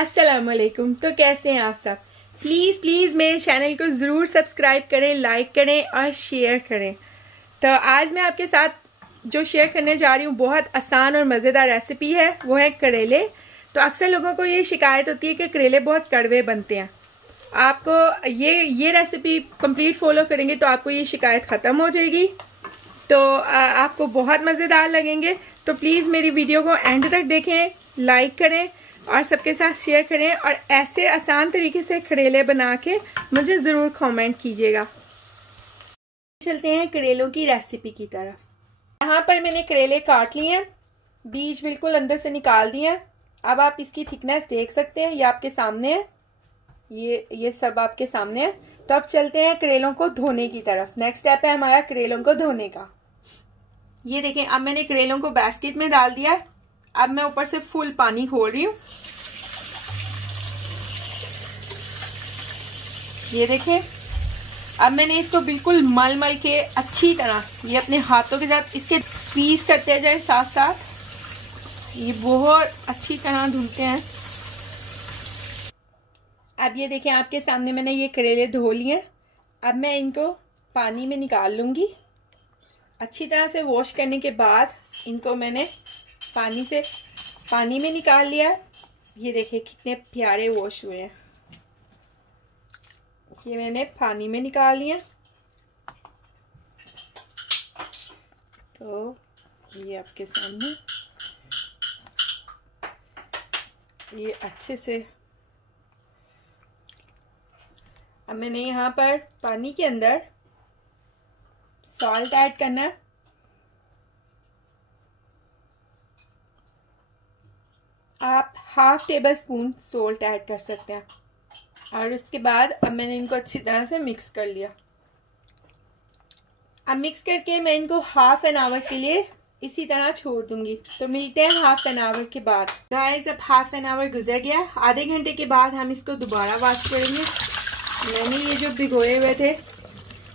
अस्सलाम वालेकुम। तो कैसे हैं आप सब? प्लीज़ मेरे चैनल को ज़रूर सब्सक्राइब करें, लाइक करें और शेयर करें। तो आज मैं आपके साथ जो शेयर करने जा रही हूँ बहुत आसान और मज़ेदार रेसिपी है, वो है करेले। तो अक्सर लोगों को ये शिकायत होती है कि करेले बहुत कड़वे बनते हैं। आपको ये रेसिपी कंप्लीट फॉलो करेंगे तो आपको ये शिकायत ख़त्म हो जाएगी। तो आपको बहुत मज़ेदार लगेंगे। तो प्लीज़ मेरी वीडियो को एंड तक देखें, लाइक करें और सबके साथ शेयर करें और ऐसे आसान तरीके से करेले बना के मुझे ज़रूर कमेंट कीजिएगा। चलते हैं करेलों की रेसिपी की तरफ। यहाँ पर मैंने करेले काट लिए हैं, बीज बिल्कुल अंदर से निकाल दिए हैं। अब आप इसकी थिकनेस देख सकते हैं, ये आपके सामने है, ये सब आपके सामने है। तो अब चलते हैं करेलों को धोने की तरफ। नेक्स्ट स्टेप है हमारा करेलों को धोने का। ये देखें, अब मैंने करेलों को बास्केट में डाल दिया है। अब मैं ऊपर से फुल पानी खोल रही हूँ। ये देखें, अब मैंने इसको बिल्कुल मल के अच्छी तरह ये अपने हाथों के साथ इसके स्क्वीज करते जाए साथ साथ। ये बहुत अच्छी तरह धुलते हैं। अब ये देखें, आपके सामने मैंने ये करेले धो लिए। अब मैं इनको पानी में निकाल लूँगी। अच्छी तरह से वॉश करने के बाद इनको मैंने पानी में निकाल लिया। ये देखिए कितने प्यारे वॉश हुए हैं। ये मैंने पानी में निकाल लिया। तो ये आपके सामने ये अच्छे से। अब मैंने यहाँ पर पानी के अंदर सॉल्ट ऐड करना है। आप half table spoon salt add कर सकते हैं। और उसके बाद अब मैंने इनको अच्छी तरह से मिक्स कर लिया। अब मिक्स करके मैं इनको हाफ एन आवर के लिए इसी तरह छोड़ दूंगी। तो मिलते हैं हाफ एन आवर के बाद। गाइस, अब हाफ एन आवर गुजर गया। आधे घंटे के बाद हम इसको दोबारा वॉश करेंगे। मैंने ये जो भिगोए हुए थे,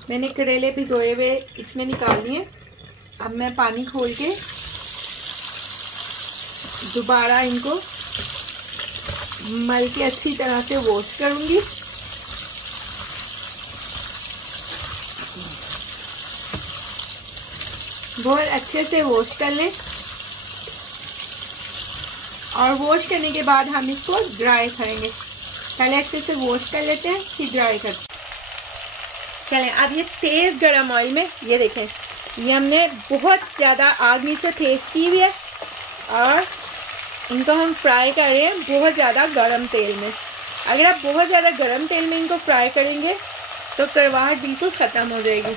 मैंने करेले भिगोए हुए इसमें निकाल लिए। अब मैं पानी खोल के दोबारा इनको मल के अच्छी तरह से वॉश करूंगी। बहुत अच्छे से वॉश कर लें और वॉश करने के बाद हम इसको ड्राई करेंगे। पहले अच्छे से वॉश कर लेते हैं, फिर ड्राई करते हैं। चलें, अब ये तेज़ गरम ऑयल में, ये देखें, ये हमने बहुत ज़्यादा आग नीचे तेज़ की हुई है और इनको हम फ्राई कर रहे हैं बहुत ज़्यादा गरम तेल में। अगर आप बहुत ज़्यादा गरम तेल में इनको फ्राई करेंगे तो कड़वाहट बिल्कुल ख़त्म हो जाएगी।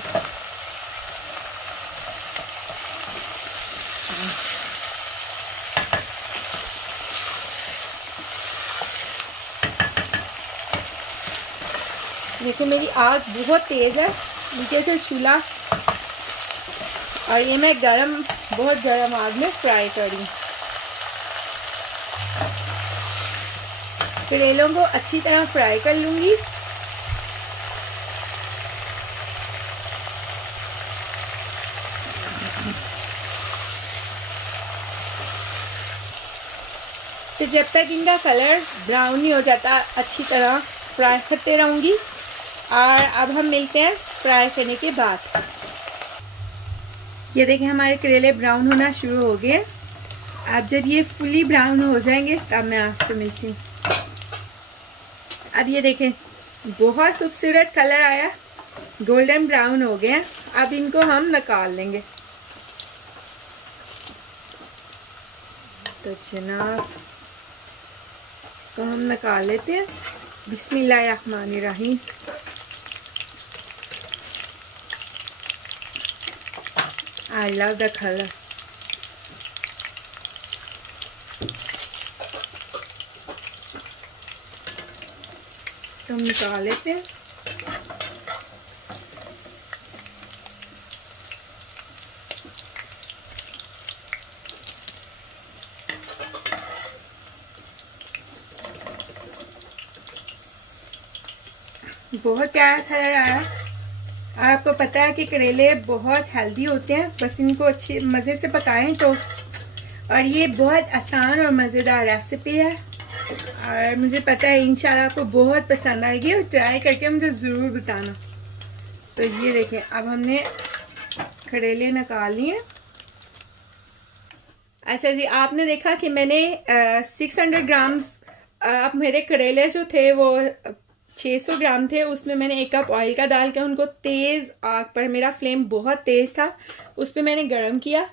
देखो मेरी आग बहुत तेज़ है, नीचे से चूल्हा, और ये मैं बहुत गरम आग में फ्राई कर रही हूँ। करेलों को अच्छी तरह फ्राई कर लूँगी। तो जब तक इनका कलर ब्राउन नहीं हो जाता अच्छी तरह फ्राई करते रहूँगी। और अब हम मिलते हैं फ्राई करने के बाद। ये देखें, हमारे करेले ब्राउन होना शुरू हो गए। अब जब ये फुली ब्राउन हो जाएंगे तब मैं आपसे मिलती हूँ। अब ये देखें, बहुत खूबसूरत कलर आया, गोल्डन ब्राउन हो गया। अब इनको हम निकाल लेंगे। तो जनाब, तो हम निकाल लेते हैं। बिस्मिल्लाहिर्रहमानिर्रहीम। I love the colour. तो हम निकाल लेते हैं। बहुत प्यारा कलर आया। आपको पता है कि करेले बहुत हेल्दी होते हैं, बस इनको अच्छे मज़े से पकाएं तो। और ये बहुत आसान और मज़ेदार रेसिपी है। और मुझे पता है इंशाल्लाह आपको बहुत पसंद आएगी और ट्राई करके मुझे ज़रूर बताना। तो ये देखें, अब हमने करेले निकाल लिए। अच्छा जी, आपने देखा कि मैंने 600 ग्राम्स, अब मेरे करेले जो थे वो 600 ग्राम थे, उसमें मैंने 1 कप ऑयल का डाल के उनको तेज़ आग पर, मेरा फ्लेम बहुत तेज़ था, उस पर मैंने गर्म किया।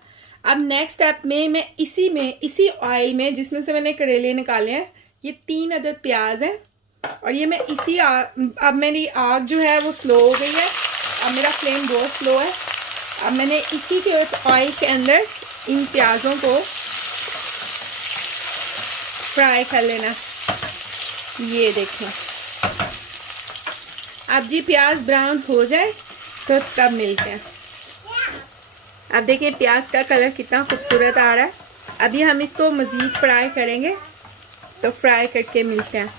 अब नेक्स्ट स्टेप में मैं इसी ऑयल में जिसमें से मैंने करेले निकाले हैं, ये 3 अदद प्याज है और ये मैं अब मेरी आग जो है वो स्लो हो गई है, अब मेरा फ्लेम बहुत स्लो है। अब मैंने इसी के ऑयल के अंदर इन प्याजों को फ्राई कर लेना। ये देखें, अब जी प्याज ब्राउन हो जाए तो तब मिलते हैं। अब देखिए प्याज का कलर कितना खूबसूरत आ रहा है। अभी हम इसको मज़ीद फ्राई करेंगे, तो फ्राई करके मिलते हैं।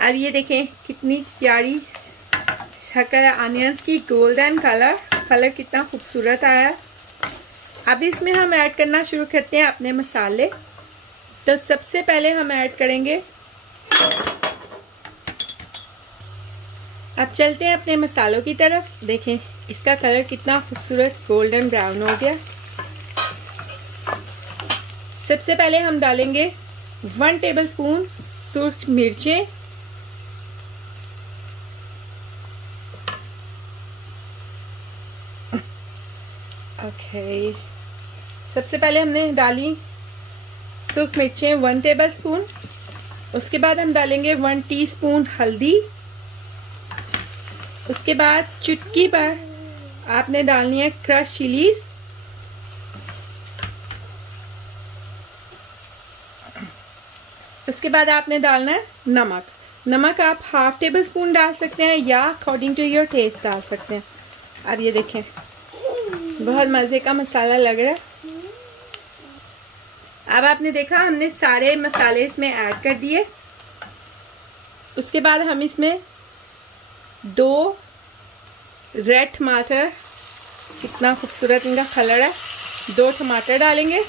अब ये देखें कितनी प्यारी शक्ल है अनियंस की, गोल्डन कलर कितना खूबसूरत आया है। अब इसमें हम ऐड करना शुरू करते हैं अपने मसाले। तो सबसे पहले हम ऐड करेंगे, अब चलते हैं अपने मसालों की तरफ। देखें इसका कलर कितना खूबसूरत गोल्डन ब्राउन हो गया। सबसे पहले हम डालेंगे 1 टेबलस्पून सूर्ख मिर्चें, ओके। सबसे पहले हमने डाली सूर्ख मिर्चें 1 टेबलस्पून। उसके बाद हम डालेंगे 1 टीस्पून हल्दी। उसके बाद चुटकी पर आपने डालनी है क्रश चिलीज। उसके बाद आपने डालना है नमक आप 1/2 टेबलस्पून डाल सकते हैं या अकॉर्डिंग टू योर टेस्ट डाल सकते हैं। अब ये देखें बहुत मज़े का मसाला लग रहा है। अब आपने देखा हमने सारे मसाले इसमें ऐड कर दिए। उसके बाद हम इसमें 2 रेड टमाटर, कितना खूबसूरत इनका कलर है, 2 टमाटर डालेंगे।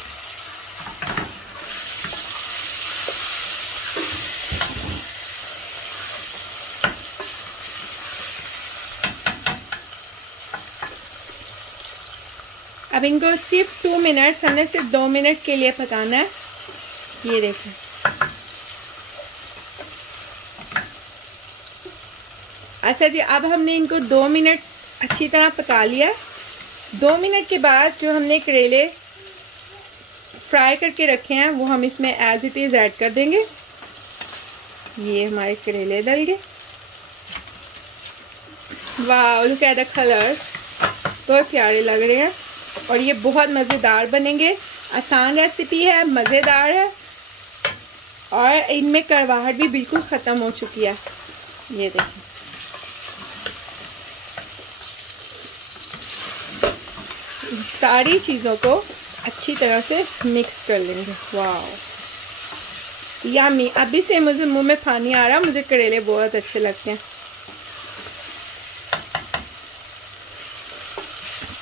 अब इनको सिर्फ 2 मिनट्स, हमने सिर्फ 2 मिनट के लिए पकाना है। ये देखें अच्छा जी, अब हमने इनको 2 मिनट अच्छी तरह पका लिया। 2 मिनट के बाद जो हमने करेले फ्राई करके रखे हैं वो हम इसमें एज इट इज़ ऐड कर देंगे। ये हमारे करेले डल गए। वाह, लुक एट द कलर, बहुत प्यारे लग रहे हैं और ये बहुत मज़ेदार बनेंगे। आसान रेसिपी है, मज़ेदार है और इनमें कड़वाहट भी बिल्कुल ख़त्म हो चुकी है। ये देखिए सारी चीज़ों को अच्छी तरह से मिक्स कर लेंगे। वाह यम्मी, अभी से मुझे मुंह में पानी आ रहा, मुझे करेले बहुत अच्छे लगते हैं।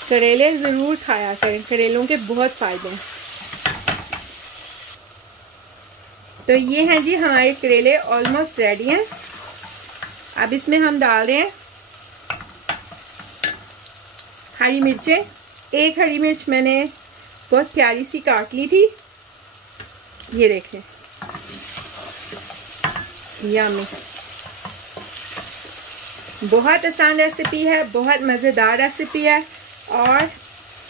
करेले ज़रूर खाया करें, करेलों के बहुत फ़ायदे हैं। तो ये हैं जी हमारे करेले ऑलमोस्ट रेडी हैं। अब इसमें हम डाल रहे हैं हरी मिर्चें। 1 हरी मिर्च मैंने बहुत प्यारी सी काट ली थी। ये देखें यम्मी, बहुत आसान रेसिपी है, बहुत मज़ेदार रेसिपी है और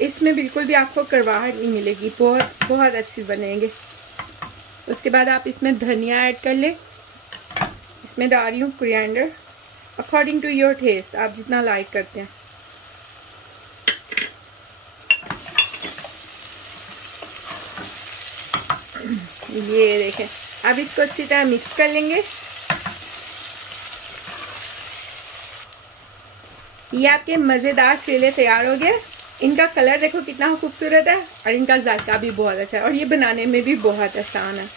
इसमें बिल्कुल भी आपको कड़वाहट नहीं मिलेगी, बहुत अच्छी बनेंगे। उसके बाद आप इसमें धनिया ऐड कर लें। इसमें डाल रही हूँ coriander, according to your taste, आप जितना लाइक करते हैं। ये देखें, अब इसको अच्छी तरह मिक्स कर लेंगे। ये आपके मज़ेदार करेले तैयार हो गए। इनका कलर देखो कितना खूबसूरत है और इनका जायका भी बहुत अच्छा है और ये बनाने में भी बहुत आसान है।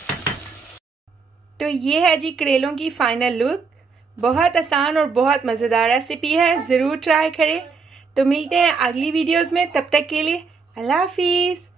तो ये है जी करेलों की फाइनल लुक। बहुत आसान और बहुत मज़ेदार रेसिपी है, ज़रूर ट्राई करें। तो मिलते हैं अगली वीडियोस में, तब तक के लिए अल्लाह हाफिज़।